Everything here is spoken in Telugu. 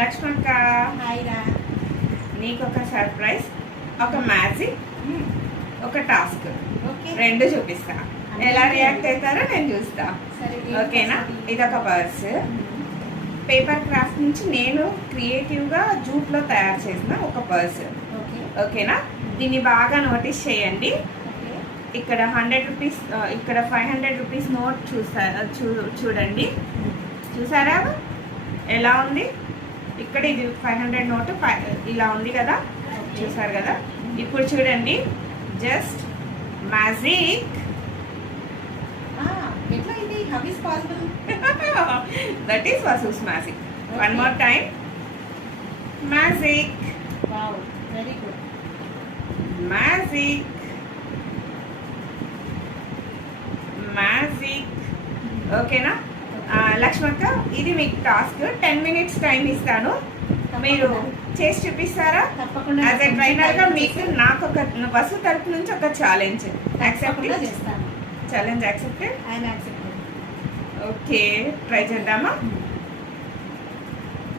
లక్ష్మక్క హాయ్రా. నీకు ఒక సర్ప్రైజ్, ఒక మ్యాజిక్, ఒక టాస్క్ ఓకే, రెండు చూపిస్తా. ఎలా రియాక్ట్ అవుతారో నేను చూస్తా. సరే ఓకేనా? ఇదొక పర్స్ పేపర్ క్రాఫ్ట్ నుంచి నేను క్రియేటివ్గా జూట్లో తయారు చేసిన ఒక పర్స్. ఓకే ఓకేనా? దీన్ని బాగా నోటీస్ చేయండి. ఓకే ఇక్కడ 100 రూపీస్, ఇక్కడ 500 రూపీస్ నోట్ చూడండి. చూసారా ఎలా ఉంది? ఇక్కడ ఇది 500 నోటు ఇలా ఉంది కదా, చూసారు కదా. ఇప్పుడు చూడండి, జస్ట్ మ్యాజిక్. ఎట్లా ఇది? How is possible? That is Vasu's magic. One more time, magic wow, very good. Magic magic. ఓకేనా లక్ష్మక్క? ఇది మీకు టాస్క్. 10 మినిట్స్ టైం ఇస్తాను, మీరు చేసి చూపిస్తారా? తప్పకుండా. యాజ్ ఎ ట్రైనర్గా మీకు నాకు ఒక వసు తరపు నుంచి ఒక ఛాలెంజ్ యాక్సెప్ట్ చేస్తాను. Challenge accepted. I'm accepted. Okay, try చేద్దామా?